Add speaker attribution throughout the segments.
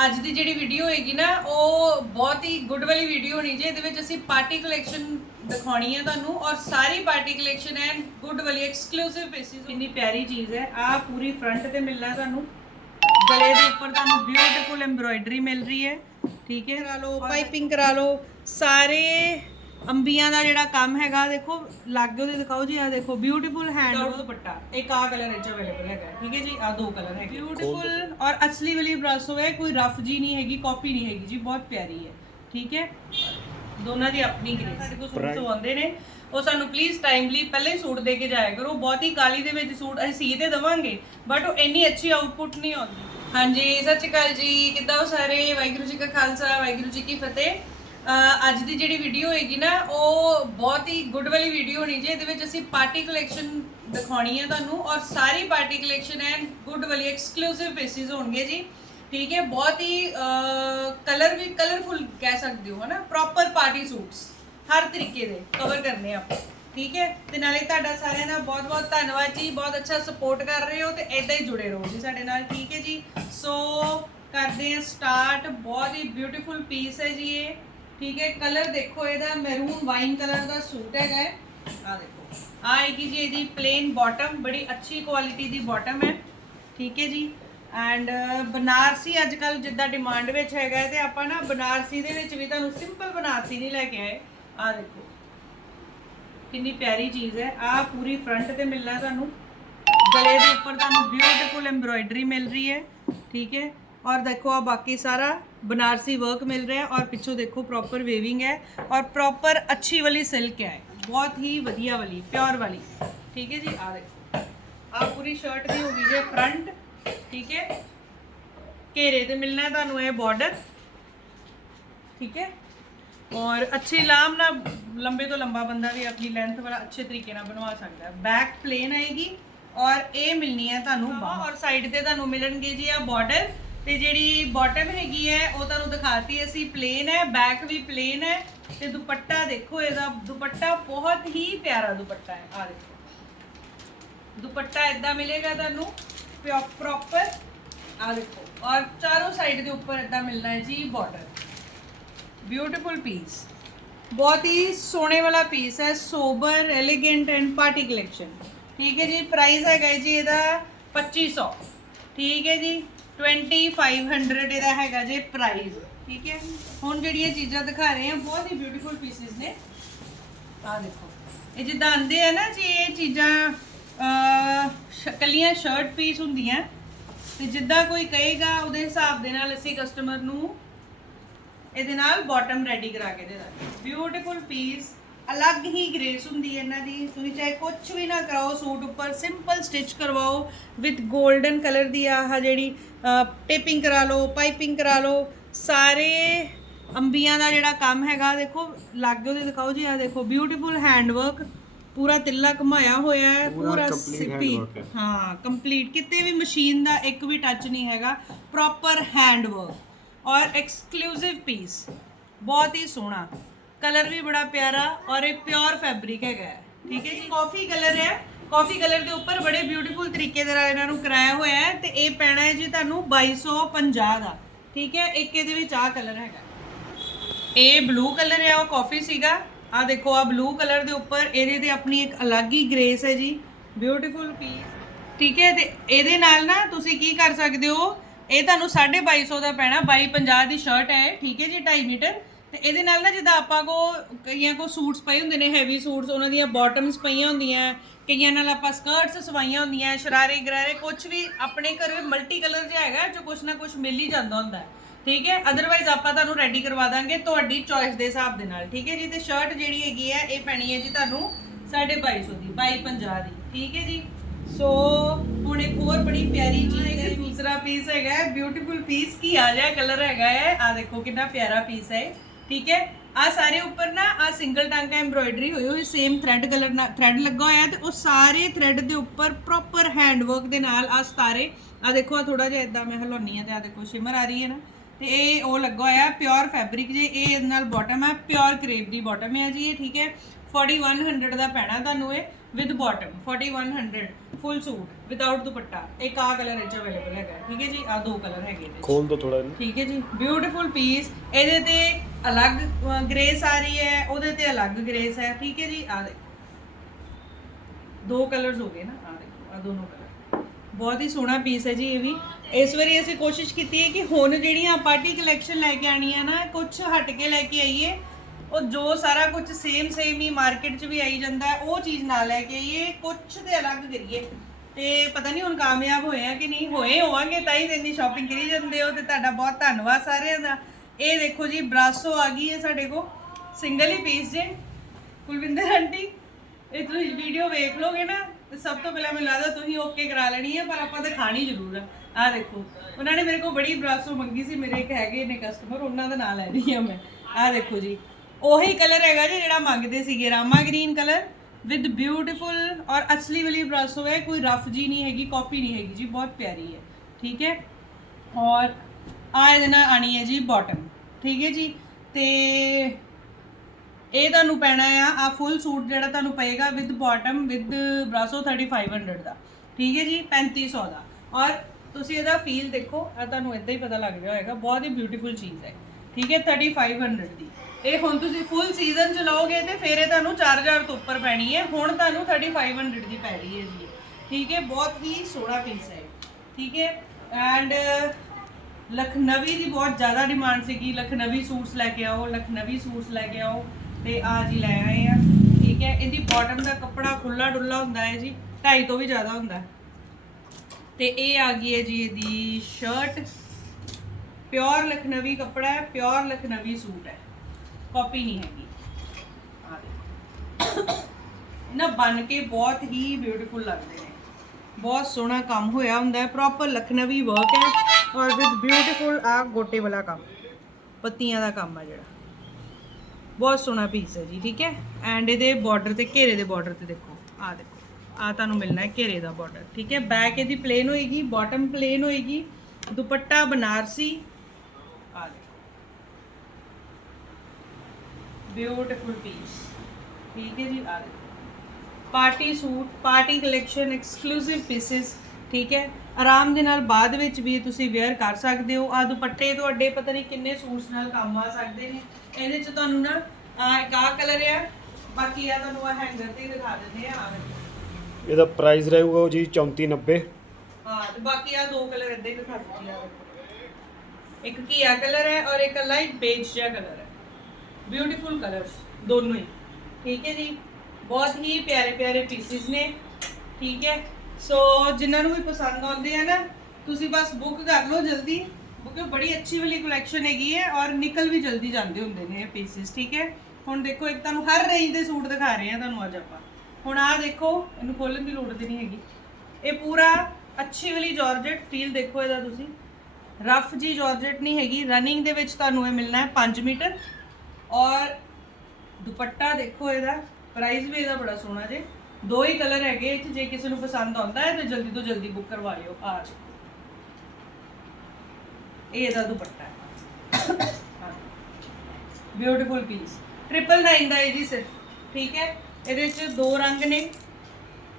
Speaker 1: ਅੱਜ ਦੀ ਜਿਹੜੀ ਵੀਡੀਓ ਹੋਏਗੀ ਨਾ ਉਹ ਬਹੁਤ ਹੀ ਗੁੱਡ ਵਾਲੀ ਵੀਡੀਓ ਹੋਣੀ ਜੇ ਇਹਦੇ ਵਿੱਚ ਅਸੀਂ ਪਾਰਟੀ ਕਲੈਕਸ਼ਨ ਦਿਖਾਉਣੀ ਹੈ ਤੁਹਾਨੂੰ ਔਰ ਸਾਰੀ ਪਾਰਟੀ ਕਲੈਕਸ਼ਨ ਹੈ ਗੁੱਡ ਵਾਲੀ ਐਕਸਕਲੂਸਿਵ ਪੀਸਿਸ ਕਿੰਨੀ ਪਿਆਰੀ ਚੀਜ਼ ਹੈ ਆ ਪੂਰੀ ਫਰੰਟ ਤੇ ਮਿਲਣਾ ਤੁਹਾਨੂੰ। ਗਲੇ ਦੇ ਉੱਪਰ ਤੁਹਾਨੂੰ ਬਿਊਟੀਫੁਲ ਐਮਬ੍ਰੋਇਡਰੀ ਮਿਲ ਰਹੀ ਹੈ ਠੀਕ ਹੈ। ਕਰਾ ਲਓ ਪਾਈਪਿੰਗ ਕਰਾ ਲਓ ਸਾਰੇ ਅੰਬੀਆਂ ਦਾ ਜਿਹੜਾ ਕੰਮ ਹੈਗਾ ਦੇਖੋ ਲਾਗੇ ਉਹਦੇ ਦਿਖਾਓ ਜੀ ਆ ਦੇਖੋ ਬਿਊਟੀਫੁਲ ਹੈਂਡ ਦੁਪੱਟਾ। ਇੱਕ ਆ ਕਲਰ ਵਿੱਚ ਅਵੇਲੇਬਲ ਹੈਗਾ। ਠੀਕ ਹੈ ਜੀ? ਆ ਦੋ ਕਲਰ ਹੈ ਬਿਊਟੀਫੁਲ ਔਰ ਅਸਲੀ ਵਾਲੀ ਬਰਾਸੋ ਹੈ ਕੋਈ ਰਫ ਜੀ ਨਹੀਂ ਹੈਗੀ ਕਾਪੀ ਨਹੀਂ ਹੈਗੀ ਜੀ ਬਹੁਤ ਪਿਆਰੀ ਹੈ। ਠੀਕ ਹੈ? ਦੋਨਾਂ ਦੀ ਆਪਣੀ ਗ੍ਰੇਸ ਸਾਡੇ ਕੋਲ ਸੂਟ ਸਵਾਉਂਦੇ ਨੇ। ਉਹ ਸਾਨੂੰ ਪਲੀਜ਼ ਟਾਈਮਲੀ ਪਹਿਲੇ ਹੀ ਸੂਟ ਦੇ ਕੇ ਜਾਇਆ ਕਰੋ। ਬਹੁਤੀ ਕਾਲੀ ਦੇ ਵਿੱਚ ਸੂਟ ਅਸੀਂ ਸੀ ਤੇ ਦਵਾਂਗੇ ਬਟ ਉਹ ਇੰਨੀ ਅੱਛੀ ਆਊਟਪੁੱਟ ਨਹੀਂ ਆਉਂਦੀ। ਹਾਂਜੀ ਸਤਿ ਸ਼੍ਰੀ ਅਕਾਲ ਜੀ। ਕਿੱਦਾਂ ਹੋ ਸਾਰੇ? ਵਾਹਿਗੁਰੂ ਜੀ ਕਾ ਖਾਲਸਾ ਵਾਹਿਗੁਰੂ ਜੀ ਕੀ ਫਤਿਹ। ਅੱਜ ਦੀ ਜਿਹੜੀ ਵੀਡੀਓ ਹੋਏਗੀ ਨਾ, ਉਹ ਬਹੁਤ ਹੀ ਗੁੱਡ ਵਾਲੀ ਵੀਡੀਓ ਹੋਣੀ ਜੇ, ਇਹਦੇ ਵਿੱਚ ਅਸੀਂ ਪਾਰਟੀ ਕਲੈਕਸ਼ਨ ਦਿਖਾਉਣੀ ਹੈ ਤੁਹਾਨੂੰ ਔਰ ਸਾਰੀ ਪਾਰਟੀ ਕਲੈਕਸ਼ਨ ਹੈ ਗੁੱਡ ਵਾਲੀ ਐਕਸਕਲੂਸਿਵ ਪੀਸਿਸ ਹੋਣਗੇ ਜੀ। ਠੀਕ ਹੈ, ਬਹੁਤ ਹੀ ਕਲਰ ਵੀ ਕਲਰਫੁਲ ਕਹਿ ਸਕਦੇ ਹੋ, ਹਨਾ? ਪ੍ਰੋਪਰ ਪਾਰਟੀ ਸੂਟਸ ਹਰ ਤਰੀਕੇ ਦੇ ਕਵਰ ਕਰਨੇ ਆ ਆਪਾਂ। ਠੀਕ ਹੈ, ਤੇ ਨਾਲੇ ਤੁਹਾਡਾ ਸਾਰਿਆਂ ਦਾ ਬਹੁਤ ਬਹੁਤ ਧੰਨਵਾਦ ਜੀ, ਬਹੁਤ ਅੱਛਾ ਸਪੋਰਟ ਕਰ ਰਹੇ ਹੋ ਤੇ ਇਦਾਂ ਹੀ ਜੁੜੇ ਰਹੋ ਜੀ ਸਾਡੇ ਨਾਲ, ਠੀਕ ਹੈ ਜੀ? ਸੋ ਕਰਦੇ ਹਾਂ ਸਟਾਰਟ ਬਹੁਤ ਹੀ ਬਿਊਟੀਫੁਲ ਪੀਸ ਹੈ ਜੀ ਇਹ। ਠੀਕ ਹੈ ਕਲਰ ਦੇਖੋ ਇਹਦਾ ਮੈਰੂਨ ਵਾਈਨ ਕਲਰ ਦਾ ਸੂਟ ਹੈਗਾ ਆ ਦੇਖੋ। ਆਏਗੀ ਜੀ, ਇਹਦੀ ਪਲੇਨ ਬਾਟਮ ਬੜੀ ਅੱਛੀ ਕੁਆਲਿਟੀ ਦੀ ਬਾਟਮ ਹੈ। ਠੀਕ ਹੈ ਜੀ। ਐਂਡ ਬਨਾਰਸੀ ਅੱਜ ਕੱਲ ਜਿੱਦਾਂ ਡਿਮਾਂਡ ਵਿੱਚ ਹੈਗਾ ਹੈ ਤੇ ਆਪਾਂ ਨਾ ਬਨਾਰਸੀ ਦੇ ਵਿੱਚ ਵੀ ਤੁਹਾਨੂੰ ਸਿੰਪਲ ਬਨਾਰਸੀ ਨਹੀਂ ਲੈ ਕੇ ਆਏ। ਆ ਦੇਖੋ। ਕਿੰਨੀ ਪਿਆਰੀ ਚੀਜ਼ ਹੈ। ਆ ਪੂਰੀ ਫਰੰਟ ਤੇ ਮਿਲਣਾ ਤੁਹਾਨੂੰ। ਗਲੇ ਦੇ ਉੱਪਰ ਤੁਹਾਨੂੰ ਬਿਊਟੀਫੁਲ ਐਮਬ੍ਰੋਇਡਰੀ ਮਿਲ ਰਹੀ ਹੈ। ਠੀਕ ਹੈ। ਔਰ ਦੇਖੋ ਆ ਬਾਕੀ ਸਾਰਾ ਬਨਾਰਸੀ ਵਰਕ ਮਿਲ ਰਿਹਾ ਔਰ ਪਿੱਛੋਂ ਦੇਖੋ ਪ੍ਰੋਪਰ ਵੇਵਿੰਗ ਹੈ ਔਰ ਪ੍ਰੋਪਰ ਅੱਛੀ ਵਾਲੀ ਸਿਲਕ ਹੈ। ਬਹੁਤ ਹੀ ਵਧੀਆ ਵਾਲੀ ਪਿਓਰ ਵਾਲੀ। ਠੀਕ ਹੈ ਜੀ? ਆ ਦੇਖੋ। ਆ ਪੂਰੀ ਸ਼ਰਟ ਦੀ ਹੋ ਗਈ ਫਰੰਟ ਠੀਕ ਹੈ? ਘੇਰੇ ਤੇ ਮਿਲਣਾ ਤੁਹਾਨੂੰ ਇਹ ਬਾਰਡਰ ਠੀਕ ਹੈ? ਔਰ ਅੱਛੀ ਲਾਮ ਨਾ ਲੰਬੇ ਤੋਂ ਲੰਬਾ ਬੰਦਾ ਵੀ ਆਪਣੀ ਲੈਂਥ ਵਾਲਾ ਅੱਛੇ ਤਰੀਕੇ ਨਾਲ ਬਣਵਾ ਸਕਦਾ ਹੈ। ਬੈਕ ਪਲੇਨ ਆਏਗੀ ਔਰ ਇਹ ਮਿਲਣੀ ਹੈ ਤੁਹਾਨੂੰ ਬਾਹ। ਔਰ ਸਾਈਡ ਤੇ ਤੁਹਾਨੂੰ ਮਿਲਣਗੇ ਜੀ ਆ ਬਾਰਡਰ ਤੇ ਜਿਹੜੀ ਬਾਟਮ ਹੈਗੀ ਹੈ, ਉਹ ਤੁਹਾਨੂੰ ਦਿਖਾਤੀ ਅਸੀਂ ਪਲੇਨ ਹੈ ਬੈਕ ਵੀ ਪਲੇਨ ਹੈ ਤੇ ਦੁਪੱਟਾ ਦੇਖੋ ਇਹਦਾ, ਦੁਪੱਟਾ ਬਹੁਤ ਹੀ ਪਿਆਰਾ ਦੁਪੱਟਾ ਹੈ ਆ ਦੇਖੋ। ਦੁਪੱਟਾ ਇਦਾਂ ਮਿਲੇਗਾ ਤੁਹਾਨੂੰ ਪ੍ਰੋਪਰ ਆ ਦੇਖੋ। ਔਰ ਚਾਰੋਂ ਸਾਈਡ ਦੇ ਉੱਪਰ ਇਦਾਂ ਮਿਲਣਾ ਹੈ ਜੀ ਬਾਰਡਰ ਬਿਊਟੀਫੁਲ ਪੀਸ ਬਹੁਤ ਹੀ ਸੋਹਣੇ ਵਾਲਾ ਪੀਸ ਹੈ sober elegant and party collection ਠੀਕ ਹੈ ਜੀ ਪ੍ਰਾਈਸ ਹੈਗਾ ਜੀ ਇਹਦਾ 2500 ਠੀਕ ਹੈ ਜੀ। 2500 ਇਹਦਾ ਹੈਗਾ ਜੇ ਪ੍ਰਾਈਸ ਠੀਕ ਹੈ? ਹੁਣ ਜਿਹੜੀਆਂ ਚੀਜ਼ਾਂ ਦਿਖਾ ਰਹੇ ਹਾਂ, ਬਹੁਤ ਹੀ ਬਿਊਟੀਫੁਲ ਪੀਸਿਸ ਨੇ। ਆ ਦੇਖੋ। ਇਹ ਜਿੱਦਾਂ ਆਂਦੇ ਆ ਨਾ ਜੀ, ਇਹ ਚੀਜ਼ਾਂ ਸ਼- ਕੱਲੀਆਂ ਸ਼ਰਟ ਪੀਸ ਹੁੰਦੀਆਂ। ਤੇ ਜਿੱਦਾਂ ਕੋਈ ਕਹੇਗਾ, ਉਹਦੇ ਹਿਸਾਬ ਦੇ ਨਾਲ ਅਸੀਂ ਕਸਟਮਰ ਨੂੰ ਇਹਦੇ ਨਾਲ ਬਾਟਮ ਰੈਡੀ ਕਰਾ ਕੇ ਦੇ ਦਾਂਗੇ। ਬਿਊਟੀਫੁਲ ਪੀਸ ਅਲੱਗ ਹੀ ਗ੍ਰੇਸ ਹੁੰਦੀ ਹੈ ਇਹਨਾਂ ਦੀ। ਤੁਸੀਂ ਚਾਹੇ ਕੁਝ ਵੀ ਨਾ ਕਰਾਓ ਸੂਟ ਉੱਪਰ ਸਿੰਪਲ ਸਟਿਚ ਕਰਵਾਓ ਵਿਦ 골ਡਨ ਕਲਰ ਦੀ ਆਹ ਜਿਹੜੀ ਟੇਪਿੰਗ ਕਰਾ ਲਓ ਪਾਈਪਿੰਗ ਕਰਾ ਲਓ ਸਾਰੇ ਅੰਬੀਆਂ ਦਾ ਜਿਹੜਾ ਕੰਮ ਹੈਗਾ ਦੇਖੋ ਲਾਗੇ ਉਹਦੇ ਦਿਖਾਓ ਜੀ ਆ ਦੇਖੋ ਬਿਊਟੀਫੁਲ ਹੈਂਡ ਵਰਕ ਪੂਰਾ ਤਿੱਲਾ ਘਮਾਇਆ ਹੋਇਆ ਹੈ ਪੂਰਾ ਸਿੱਪੀ। ਹਾਂ। ਕੰਪਲੀਟ ਕਿਤੇ ਵੀ ਮਸ਼ੀਨ ਦਾ ਇੱਕ ਵੀ ਟੱਚ ਨਹੀਂ ਹੈਗਾ ਪ੍ਰੋਪਰ ਹੈਂਡ ਵਰਕ ਔਰ ਐਕਸਕਲੂਸਿਵ ਪੀਸ ਬਹੁਤ ਹੀ ਸੋਹਣਾ। ਕਲਰ ਵੀ ਬੜਾ ਪਿਆਰਾ ਔਰ ਇਹ ਪਿਓਰ ਫੈਬਰਿਕ ਹੈਗਾ ਹੈ। ਠੀਕ ਹੈ ਜੀ? ਕਾਫੀ ਕਲਰ ਹੈ। ਕਾਫੀ ਕਲਰ ਦੇ ਉੱਪਰ ਬੜੇ ਬਿਊਟੀਫੁਲ ਤਰੀਕੇ ਦੇ ਨਾਲ ਇਹਨਾਂ ਨੂੰ ਕਰਾਇਆ ਹੋਇਆ ਹੈ ਤੇ ਇਹ ਪੈਣਾ ਹੈ ਜੀ ਤੁਹਾਨੂੰ 2250 ਦਾ। ਠੀਕ ਹੈ? ਇੱਕ ਇਹਦੇ ਵਿੱਚ ਆਹ ਕਲਰ ਹੈਗਾ। ਇਹ ਬਲੂ ਕਲਰ ਹੈ ਉਹ ਕਾਫੀ ਸੀਗਾ। ਆ ਦੇਖੋ ਆ ਬਲੂ ਕਲਰ ਦੇ ਉੱਪਰ ਇਹਦੇ ਤੇ ਆਪਣੀ ਇੱਕ ਅਲੱਗ ਹੀ ਗ੍ਰੇਸ ਹੈ ਜੀ। ਬਿਊਟੀਫੁਲ ਪੀਸ ਠੀਕ ਹੈ? ਤੇ ਇਹਦੇ ਨਾਲ ਨਾ ਤੁਸੀਂ ਕੀ ਕਰ ਸਕਦੇ ਹੋ? ਇਹ ਤੁਹਾਨੂੰ 2250 ਦਾ ਪੈਣਾ 2250 ਦੀ ਸ਼ਰਟ ਹੈ ਠੀਕ ਹੈ ਜੀ? 2.5 ਮੀਟਰ। ਤੇ ਇਹਦੇ ਨਾਲ ਨਾ ਜਿੱਦਾਂ ਆਪਾਂ ਕੋ ਕਈਆਂ ਕੋ ਸੂਟਸ ਪਏ ਹੁੰਦੇ ਨੇ ਹੈਵੀ ਸੂਟਸ ਉਹਨਾਂ ਦੀਆਂ ਬਾਟਮਸ ਪਈਆਂ ਹੁੰਦੀਆਂ, ਕਈਆਂ ਨਾਲ ਆਪਾਂ ਸਕਰਟਸ ਸਵਾਈਆਂ ਹੁੰਦੀਆਂ, ਸ਼ਰਾਰੇ ਗਰਾਰੇ ਕੁਝ ਵੀ ਆਪਣੇ ਘਰ ਮਲਟੀ ਕਲਰ ਜਿਹਾ ਹੈਗਾ, ਜੋ ਕੁਛ ਨਾ ਕੁਛ ਮਿਲ ਹੀ ਜਾਂਦਾ ਹੁੰਦਾ। ਹੈ ਠੀਕ ਹੈ? ਅਦਰਵਾਈਜ਼ ਆਪਾਂ ਤੁਹਾਨੂੰ ਰੈਡੀ ਕਰਵਾ ਦਾਂਗੇ ਤੁਹਾਡੀ ਚੋਇਸ ਦੇ ਹਿਸਾਬ ਦੇ ਨਾਲ। ਠੀਕ ਹੈ ਜੀ? ਤੇ ਸ਼ਰਟ ਜਿਹੜੀ ਹੈਗੀ ਹੈ, ਇਹ ਪੈਣੀ ਹੈ ਜੀ ਤੁਹਾਨੂੰ 2250 ਦੀ 2250 ਦੀ। ਠੀਕ ਹੈ ਜੀ? ਸੋ ਹੁਣ ਇੱਕ ਹੋਰ ਬੜੀ ਪਿਆਰੀ ਚੀਜ਼ ਹੈ, ਦੂਸਰਾ ਪੀਸ ਹੈਗਾ ਬਿਊਟੀਫੁਲ ਪੀਸ ਕੀ ਆ ਜਾ ਕਲਰ ਹੈਗਾ ਹੈ। ਆ ਦੇਖੋ ਕਿੰਨਾ ਪਿਆਰਾ ਪੀਸ ਹੈ ਠੀਕ ਹੈ? ਆ ਸਾਰੇ ਉੱਪਰ ਨਾ ਆ ਸਿੰਗਲ ਟਾਂਕਾ ਐਮਬ੍ਰੋਇਡਰੀ ਹੋਈ ਹੋਈ ਸੇਮ ਥ੍ਰੈਡ ਕਲਰ ਨਾਲ ਥ੍ਰੈਡ ਲੱਗਾ ਹੋਇਆ ਤੇ ਉਹ ਸਾਰੇ ਥ੍ਰੈਡ ਦੇ ਉੱਪਰ ਪ੍ਰੋਪਰ ਹੈਂਡ ਵਰਕ ਦੇ ਨਾਲ ਆ ਸਤਾਰੇ ਆ ਦੇਖੋ ਆ ਥੋੜਾ ਜਿਹਾ ਇਦਾਂ ਮੈਂ ਹਲਾਉਣੀ ਆ ਤੇ ਆ ਦੇਖੋ ਸ਼ਿਮਰ ਆ ਰਹੀ ਹੈ ਨਾ। ਤੇ ਇਹ ਉਹ ਲੱਗਾ ਹੋਇਆ ਪਿਓਰ ਫੈਬਰਿਕ ਜੇ ਇਹ ਇਹਦੇ ਨਾਲ ਬਾਟਮ ਹੈ ਪਿਓਰ ਕਰੇਪ ਦੀ ਬਾਟਮ ਹੈ ਜੀ ਇਹ ਠੀਕ ਹੈ? 4100 ਦਾ ਪੈਣਾ ਤੁਹਾਨੂੰ ਇਹ with bottom 4100 full suit without ਦੁਪੱਟਾ। ਇੱਕ ਆ ਕਲਰ ਵਿੱਚ ਅਵੇਲੇਬਲ ਹੈਗਾ ਠੀਕ ਹੈ ਜੀ? ਆ ਦੋ ਕਲਰ ਹੈਗੇ ਇਹਦੇ।
Speaker 2: ਖੋਲ ਦੋ ਥੋੜਾ
Speaker 1: ਠੀਕ ਹੈ ਜੀ? ਬਿਊਟੀਫੁਲ ਪੀਸ ਇਹਦੇ ਤੇ ਅਲੱਗ ਗ੍ਰੇਸ ਆ ਰਹੀ ਹੈ, ਉਹਦੇ ਤੇ ਅਲੱਗ ਗ੍ਰੇਸ ਹੈ। ਠੀਕ ਹੈ ਜੀ? ਆ ਦੇਖੋ। ਦੋ ਕਲਰਸ ਹੋ ਗਏ ਨਾ। ਆ ਦੇਖੋ, ਆ ਦੋਨੋਂ ਕਲਰ ਬਹੁਤ ਹੀ ਸੋਹਣਾ ਪੀਸ ਹੈ ਜੀ ਇਹ ਵੀ। ਇਸ ਵਾਰੀ ਅਸੀਂ ਕੋਸ਼ਿਸ਼ ਕੀਤੀ ਹੈ ਕਿ ਹੁਣ ਜਿਹੜੀਆਂ ਪਾਰਟੀ ਕਲੈਕਸ਼ਨ ਲੈ ਕੇ ਆਣੀਆਂ ਨਾ ਕੁਝ ਹਟ ਕੇ ਲੈ ਕੇ ਆਈਏ। ਉਹ ਜੋ ਸਾਰਾ ਕੁਝ ਸੇਮ ਸੇਮ ਹੀ ਮਾਰਕੀਟ 'ਚ ਵੀ ਆਈ ਜਾਂਦਾ ਉਹ ਚੀਜ਼ ਨਾ ਲੈ ਕੇ ਆਈਏ। ਕੁਝ ਤੇ ਅਲੱਗ ਕਰੀਏ। ਤੇ ਪਤਾ ਨਹੀਂ ਹੁਣ ਕਾਮਯਾਬ ਹੋਏ ਆ ਕਿ ਨਹੀਂ, ਹੋਏ ਹੋਵਾਂਗੇ, ਤਾਂ ਹੀ ਇੰਨੀ ਸ਼ਾਪਿੰਗ ਕਰੀ ਜਾਂਦੇ ਹੋ। ਤੇ ਤੁਹਾਡਾ ਬਹੁਤ ਧੰਨਵਾਦ ਸਾਰਿਆਂ ਦਾ। ਇਹ ਦੇਖੋ ਜੀ, ਬਰਾਸੋ ਆ ਗਈ ਹੈ ਸਾਡੇ ਕੋ ਸਿੰਗਲ ਹੀ ਪੀਸ ਜੇ। ਕੁਲਵਿੰਦਰ ਆਂਟੀ, ਇਹ ਤੁਸੀਂ ਵੀਡੀਓ ਵੇਖ ਲੋਗੇ ਨਾ, ਤੇ ਸਭ ਤੋਂ ਪਹਿਲਾਂ ਮੈਨੂੰ ਲੱਗਦਾ ਤੁਸੀਂ ਓਕੇ ਕਰਾ ਲੈਣੀ ਹੈ, ਪਰ ਆਪਾਂ ਦਿਖਾਣੀ ਜ਼ਰੂਰ ਆ। ਆ ਦੇਖੋ, ਉਹਨਾਂ ਨੇ ਮੇਰੇ ਕੋਲ ਬੜੀ ਬਰਾਸੋ ਮੰਗੀ ਸੀ, ਮੇਰੇ ਇੱਕ ਹੈਗੇ ਨੇ ਕਸਟਮਰ ਉਹਨਾਂ ਦਾ ਨਾਂ ਲੈ ਰਹੀ ਹਾਂ ਮੈਂ। ਆ ਦੇਖੋ ਜੀ, ਉਹੀ ਕਲਰ ਹੈਗਾ ਜੀ ਜਿਹੜਾ ਮੰਗਦੇ ਸੀਗੇ, Rama green colour with beautiful ਔਰ ਅਸਲੀ ਵਾਲੀ ਬਰਾਸੋ ਹੈ, ਕੋਈ ਰਫ ਜੀ ਨਹੀਂ ਹੈਗੀ ਕਾਪੀ ਨਹੀਂ ਹੈਗੀ ਜੀ, ਬਹੁਤ ਪਿਆਰੀ ਹੈ। ਠੀਕ ਹੈ? ਔਰ ਆ ਇਹਦੇ ਨਾਲ ਆਣੀ ਹੈ ਜੀ ਬਾਟਮ ਠੀਕ ਹੈ ਜੀ? ਤੇ ਇਹ ਤੁਹਾਨੂੰ ਪੈਣਾ ਆ ਆ ਫੁੱਲ ਸੂਟ ਜਿਹੜਾ ਤੁਹਾਨੂੰ ਪਏਗਾ ਵਿਦ ਬਾਟਮ ਵਿਦ ਬਰਾਸੋ 3500 ਦਾ, ਠੀਕ ਹੈ ਜੀ? 3500 ਦਾ। ਔਰ ਤੁਸੀਂ ਇਹਦਾ ਫੀਲ ਦੇਖੋ ਆ ਤੁਹਾਨੂੰ ਇਦਾਂ ਹੀ ਪਤਾ ਲੱਗ ਗਿਆ ਹੋਏਗਾ, ਬਹੁਤ ਹੀ ਬਿਊਟੀਫੁਲ ਚੀਜ਼ ਹੈ, ਠੀਕ ਹੈ? 3500 ਦੀ। ਇਹ ਹੁਣ ਤੁਸੀਂ ਫੁੱਲ ਸੀਜ਼ਨ ਚ ਲਓਗੇ ਤੇ ਫਿਰ ਇਹ ਤੁਹਾਨੂੰ 4000 ਤੋਂ ਉੱਪਰ ਪੈਣੀ ਹੈ। ਹੁਣ ਤੁਹਾਨੂੰ 3500 ਦੀ ਪੈ ਰਹੀ ਹੈ ਜੀ, ਠੀਕ ਹੈ? ਬਹੁਤ ਹੀ ਸੋਹਣਾ ਪੀਸ ਹੈ ਠੀਕ ਹੈ? ਐਂਡ ਲਖਨਵੀ ਦੀ ਬਹੁਤ ਜ਼ਿਆਦਾ ਡਿਮਾਂਡ ਸੀਗੀ। ਲਖਨਵੀ ਸੂਟਸ ਲੈ ਕੇ ਆਓ, ਲਖਨਵੀ ਸੂਟਸ ਲੈ ਕੇ ਆਓ ਤੇ ਆ ਜੀ ਲੈ ਆਏ ਆ। ਠੀਕ ਹੈ, ਇਹਦੀ ਬਾਟਮ ਦਾ ਕੱਪੜਾ ਖੁੱਲਾ ਡੁੱਲਾ ਹੁੰਦਾ ਹੈ ਜੀ 2.5 ਤੋਂ ਵੀ ਜ਼ਿਆਦਾ ਹੁੰਦਾ ਹੈ। ਤੇ ਇਹ ਆ ਗਈ ਹੈ ਜੀ ਇਹਦੀ ਸ਼ਰਟ ਪਿਓਰ ਲਖਨਵੀ ਕੱਪੜਾ ਹੈ ਪਿਓਰ ਲਖਨਵੀ ਸੂਟ ਹੈ। ਕਾਪੀ ਨਹੀਂ ਹੈਗੀ। ਆ ਦੇਖੋ। ਨਾ ਬਣ ਕੇ ਬਹੁਤ ਹੀ ਬਿਊਟੀਫੁਲ ਲੱਗਦੇ ਨੇ। ਬਹੁਤ ਸੋਹਣਾ ਕੰਮ ਹੋਇਆ ਹੁੰਦਾ ਹੈ। ਪ੍ਰੋਪਰ ਲਖਨਵੀ ਵਰਕ ਹੈ। ਔਰ ਵਿਦ ਬਿਊਟੀਫੁਲ ਆ ਗੋਟੇ ਵਾਲਾ ਕੰਮ। ਪੱਤੀਆਂ ਦਾ ਕੰਮ ਆ ਜਿਹੜਾ। ਬਹੁਤ ਸੋਹਣਾ ਪੀਸ ਹੈ ਜੀ, ਠੀਕ ਹੈ? ਐਂਡ ਇਹਦੇ ਬਾਰਡਰ ਤੇ, ਘੇਰੇ ਦੇ ਬਾਰਡਰ ਤੇ ਦੇਖੋ। ਆ ਦੇਖੋ। ਆ ਤੁਹਾਨੂੰ ਮਿਲਣਾ ਹੈ ਘੇਰੇ ਦਾ ਬਾਰਡਰ ਠੀਕ ਹੈ? ਬੈਕ ਇਹਦੀ ਪਲੇਨ ਹੋਏਗੀ ਬਾਟਮ ਪਲੇਨ ਹੋਏਗੀ। ਦੁਪੱਟਾ ਬਨਾਰਸੀ। ਆ ਦੇਖੋ। ਬਿਊਟੀਫੁਲ ਪੀਸ ਠੀਕ ਹੈ ਜੀ? ਆ ਦੇਖੋ। Party suit party collection exclusive pieces ਠੀਕ ਹੈ? ਆਰਾਮ ਦੇ ਨਾਲ ਬਾਅਦ ਵਿੱਚ ਵੀ ਤੁਸੀਂ ਵੇਅਰ ਕਰ ਸਕਦੇ ਹੋ। ਆ ਦੁਪੱਟੇ ਤੁਹਾਡੇ ਪਤਾ ਨਹੀਂ ਕਿੰਨੇ ਸੂਟਸ ਨਾਲ ਕੰਮ ਆ ਸਕਦੇ ਨੇ। ਇਹਦੇ ਚ ਤੁਹਾਨੂੰ ਨਾ ਆ ਇੱਕ ਆ ਕਲਰ ਆ ਬਾਕੀ ਆ ਤੁਹਾਨੂੰ ਆ ਹੈਂਗਰ ਤੇ ਦਿਖਾ ਦਿੰਦੇ ਆ ਆ।
Speaker 2: ਇਹਦਾ ਪ੍ਰਾਈਸ ਰਹੂਗਾ ਜੀ 3490
Speaker 1: ਹਾਂ ਤੇ ਬਾਕੀ ਆ ਦੋ ਕਲਰ ਇੱਦਾਂ ਹੀ ਦਿਖਾ ਦਿੱਤੀ ਆ। ਇੱਕ ਕੀਆ ਕਲਰ ਹੈ ਔਰ ਇੱਕ ਲਾਈਟ ਬੇਜ ਜਿਹਾ ਕਲਰ ਹੈ ਬਿਊਟੀਫੁਲ ਕਲਰਸ ਦੋਨੋਂ ਹੀ। ਠੀਕ ਹੈ ਜੀ? ਬਹੁਤ ਹੀ ਪਿਆਰੇ ਪਿਆਰੇ ਪੀਸਿਸ ਨੇ। ਠੀਕ ਹੈ? ਸੋ ਜਿਨ੍ਹਾਂ ਨੂੰ ਵੀ ਪਸੰਦ ਆਉਂਦੇ ਆ ਨਾ, ਤੁਸੀਂ ਬਸ ਬੁੱਕ ਕਰ ਲਓ ਜਲਦੀ। ਕਿਉਂਕਿ ਬੜੀ ਅੱਛੀ ਵਾਲੀ ਕਲੈਕਸ਼ਨ ਹੈਗੀ ਹੈ ਔਰ ਨਿਕਲ ਵੀ ਜਲਦੀ ਜਾਂਦੇ ਹੁੰਦੇ ਨੇ ਇਹ ਪੀਸਿਸ ਠੀਕ ਹੈ? ਹੁਣ ਦੇਖੋ, ਇੱਕ ਤੁਹਾਨੂੰ ਹਰ ਰੇਂਜ ਦੇ ਸੂਟ ਦਿਖਾ ਰਹੇ ਆ ਤੁਹਾਨੂੰ ਅੱਜ ਆਪਾਂ। ਹੁਣ ਆਹ ਦੇਖੋ, ਇਹਨੂੰ ਖੋਲਣ ਦੀ ਲੋੜ ਤੇ ਨਹੀਂ ਹੈਗੀ। ਇਹ ਪੂਰਾ ਅੱਛੀ ਵਾਲੀ ਜਾਰਜਟ ਫੀਲ ਦੇਖੋ ਇਹਦਾ ਤੁਸੀਂ। ਰਫ ਜੀ ਜਾਰਜਟ ਨਹੀਂ ਹੈਗੀ। ਰਨਿੰਗ ਦੇ ਵਿੱਚ ਤੁਹਾਨੂੰ ਇਹ ਮਿਲਣਾ ਹੈ 5 ਮੀਟਰ। ਔਰ ਦੁਪੱਟਾ ਦੇਖੋ ਇਹਦਾ। ਪ੍ਰਾਈਸ ਵੀ ਇਹਦਾ ਬੜਾ ਸੋਹਣਾ ਜੇ। ਦੋ ਹੀ ਕਲਰ ਹੈਗੇ 'ਚ ਜੇ ਕਿਸੇ ਨੂੰ ਪਸੰਦ ਆਉਂਦਾ ਹੈ ਤੇ ਜਲਦੀ ਤੋਂ ਜਲਦੀ ਬੁੱਕ ਕਰਵਾ ਲਿਓ ਆ ਜੀ ਇਹ ਇਹਦਾ ਦੁਪੱਟਾ ਹੈ। ਬਿਊਟੀਫੁਲ ਪੀਸ 999 ਦਾ ਇਹ ਜੀ ਸਿਰਫ ਠੀਕ ਹੈ? ਇਹਦੇ ਵਿੱਚ ਦੋ ਰੰਗ ਨੇ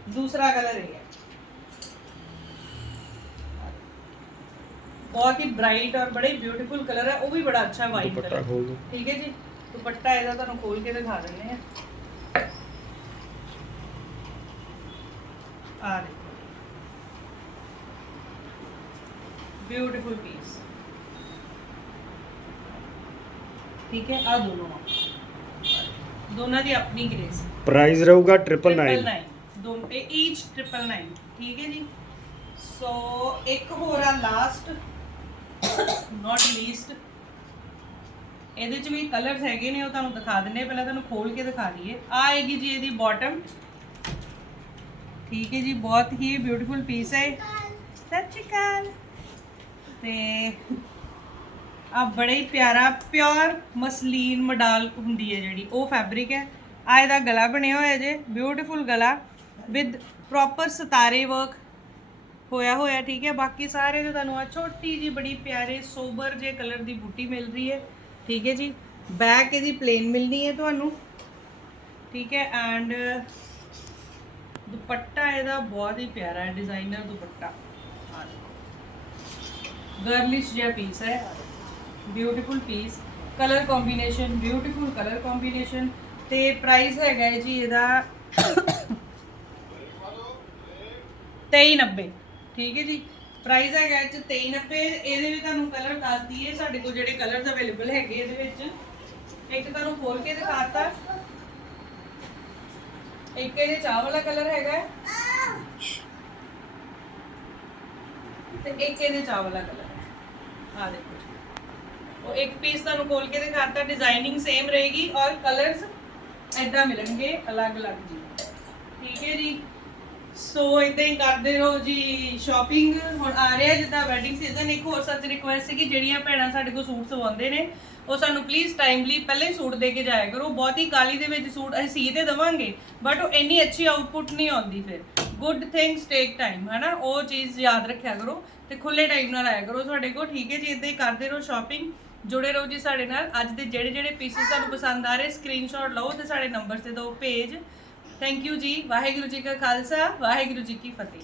Speaker 1: ਦੂਸਰਾ ਕਲਰ ਇਹ ਹੈ। ਬਹੁਤ ਹੀ ਬ੍ਰਾਈਟ ਔਰ ਬੜੇ ਬਿਊਟੀਫੁਲ ਕਲਰ ਹੈ ਉਹ ਵੀ ਬੜਾ ਅੱਛਾ ਵਾਈਟ ਕਲਰ ਠੀਕ ਹੈ ਜੀ? ਦੁਪੱਟਾ ਇਹਦਾ ਤੁਹਾਨੂੰ ਖੋਲ ਕੇ ਦਿਖਾ ਦਿੰਦੇ ਆ ਆ ਦੇਖੋ ਬਿਊਟੀਫੁਲ ਪੀਸ ਠੀਕ ਹੈ ਆ ਦੋਨੋਂ ਆ। ਦੋਨਾਂ ਦੀ ਆਪਣੀ ਗ੍ਰੇਸ।
Speaker 2: ਪ੍ਰਾਈਸ ਰਹੂਗਾ 999
Speaker 1: 999 ਦੋ ਇਹ ਈਚ 999 ਠੀਕ ਹੈ ਜੀ। ਸੋ ਇੱਕ ਹੋਰ ਆ ਲਾਸਟ ਨਾਟ ਲੀਸਟ ਇਹਦੇ ਚ ਵੀ ਕਲਰਸ ਹੈਗੇ ਨੇ ਉਹ ਤੁਹਾਨੂੰ ਦਿਖਾ ਦਿੰਨੇ ਪਹਿਲਾਂ ਤੁਹਾਨੂੰ ਖੋਲ ਕੇ ਦਿਖਾ ਦਈਏ। ਆ ਆਏਗੀ ਜੀ ਇਹਦੀ ਬਾਟਮ ਠੀਕ ਹੈ ਜੀ, ਬਹੁਤ ਹੀ ਬਿਊਟੀਫੁਲ ਪੀਸ ਹੈ ਸਤਿ ਸ਼੍ਰੀ ਅਕਾਲ। ਤੇ ਆ ਬੜਾ ਹੀ ਪਿਆਰਾ ਪਿਓਰ ਮਸਲੀਨ ਮਡਾਲ ਹੁੰਦੀ ਹੈ ਜਿਹੜੀ, ਉਹ ਫੈਬਰਿਕ ਹੈ। ਆ ਇਹਦਾ ਗਲਾ ਬਣਿਆ ਹੋਇਆ ਜੇ ਬਿਊਟੀਫੁਲ ਗਲਾ ਵਿਦ ਪ੍ਰੋਪਰ ਸਿਤਾਰੇ ਵਰਕ ਹੋਇਆ ਹੋਇਆ, ਠੀਕ ਹੈ। ਬਾਕੀ ਸਾਰੇ ਜੋ ਤੁਹਾਨੂੰ ਆ ਛੋਟੀ ਜੀ ਬੜੀ ਪਿਆਰੇ ਸੋਬਰ ਜੇ ਕਲਰ ਦੀ ਬੂਟੀ ਮਿਲ ਰਹੀ ਹੈ, ਠੀਕ ਹੈ ਜੀ। ਬੈਕ ਇਹਦੀ ਪਲੇਨ ਮਿਲਣੀ ਹੈ ਤੁਹਾਨੂੰ, ਠੀਕ ਹੈ। ਐਂਡ ਦੁਪੱਟਾ ਇਹਦਾ ਬਹੁਤ ਹੀ ਪਿਆਰਾ ਹੈ ਡਿਜ਼ਾਈਨਰ ਦੁਪੱਟਾ। ਗਰਲਿਸ਼ ਜਿਹਾ ਪੀਸ ਹੈ। Beautiful piece colour combination beautiful colour combination ਤੇ ਪ੍ਰਾਈਸ ਹੈਗਾ ਹੈ ਜੀ ਇਹਦਾ 2390 ਠੀਕ ਹੈ ਜੀ? ਪ੍ਰਾਈਸ ਹੈਗਾ ਇਹ 'ਚ 2390 ਇਹਦੇ ਵਿੱਚ ਤੁਹਾਨੂੰ ਕਲਰ ਦੱਸ ਦਈਏ, ਸਾਡੇ ਕੋਲ ਜਿਹੜੇ ਕਲਰਸ ਅਵੇਲੇਬਲ ਹੈਗੇ ਇਹਦੇ ਵਿੱਚ। ਇੱਕ ਤੁਹਾਨੂੰ ਖੋਲ ਕੇ ਦਿਖਾਤਾ। ਇੱਕ ਇਹਦੇ ਚਾਹ ਵਾਲਾ ਕਲਰ ਹੈਗਾ ਹੈ। ਤੇ ਇੱਕ ਇਹਦੇ ਚਾਹ ਵਾਲਾ ਕਲਰ ਹੈ ਆ ਦੇਖੋ ਜੀ। ਉਹ ਇੱਕ ਪੀਸ ਤੁਹਾਨੂੰ ਖੋਲ ਕੇ ਦਿਖਾਤਾ ਡਿਜ਼ਾਈਨਿੰਗ ਸੇਮ ਰਹੇਗੀ ਔਰ ਕਲਰਸ ਐਦਾਂ ਮਿਲਣਗੇ ਅਲੱਗ-ਅਲੱਗ ਜੀ ਠੀਕ ਹੈ ਜੀ ਸੋ ਇਦਾਂ ਹੀ ਕਰਦੇ ਰਹੋ ਜੀ ਸ਼ਾਪਿੰਗ ਹੁਣ ਆ ਰਿਹਾ ਜਿੱਦਾਂ ਵੈਡਿੰਗ ਸੀਜ਼ਨ ਇੱਕ ਹੋਰ ਸੱਚ ਰਿਕੁਐਸਟ ਸੀ ਕਿ ਜਿਹੜੀਆਂ ਭੈਣਾਂ ਸਾਡੇ ਕੋਲ ਸੂਟ ਸਵਾਉਂਦੇ ਨੇ, ਉਹ ਸਾਨੂੰ ਪਲੀਜ਼ ਟਾਈਮਲੀ ਪਹਿਲੇ ਸੂਟ ਦੇ ਕੇ ਜਾਇਆ ਕਰੋ। ਬਹੁਤੀ ਕਾਲੀ ਦੇ ਵਿੱਚ ਸੂਟ ਅਸੀਂ ਸੀ ਤੇ ਦਵਾਂਗੇ ਬਟ ਉਹ ਇੰਨੀ ਅੱਛੀ ਆਊਟਪੁੱਟ ਨਹੀਂ ਆਉਂਦੀ ਫਿਰ। ਗੁੱਡ ਥਿੰਗਸ ਟੇਕ ਟਾਈਮ ਹਨਾ? ਉਹ ਚੀਜ਼ ਯਾਦ ਰੱਖਿਆ ਕਰੋ ਤੇ ਖੁੱਲੇ ਟਾਈਮ ਨਾਲ ਆਇਆ ਕਰੋ ਤੁਹਾਡੇ ਕੋਲ, ਠੀਕ ਹੈ ਜੀ? ਇਦਾਂ ਹੀ ਕਰਦੇ ਰਹੋ ਸ਼ਾਪਿੰਗ ਜੁੜੇ ਰਹੋ ਜੀ ਸਾਡੇ ਨਾਲ। ਅੱਜ ਦੇ ਜਿਹੜੇ ਜਿਹੜੇ ਪੀਸਿਸ ਤੁਹਾਨੂੰ ਪਸੰਦ ਆ ਰਹੇ ਸਕਰੀਨਸ਼ਾਟ ਲਓ ਤੇ ਸਾਡੇ ਨੰਬਰ ਤੇ ਦਿਓ ਭੇਜ ਥੈਂਕ ਯੂ ਜੀ। ਵਾਹਿਗੁਰੂ ਜੀ ਕਾ ਖਾਲਸਾ ਵਾਹਿਗੁਰੂ ਜੀ ਕੀ ਫਤਿਹ।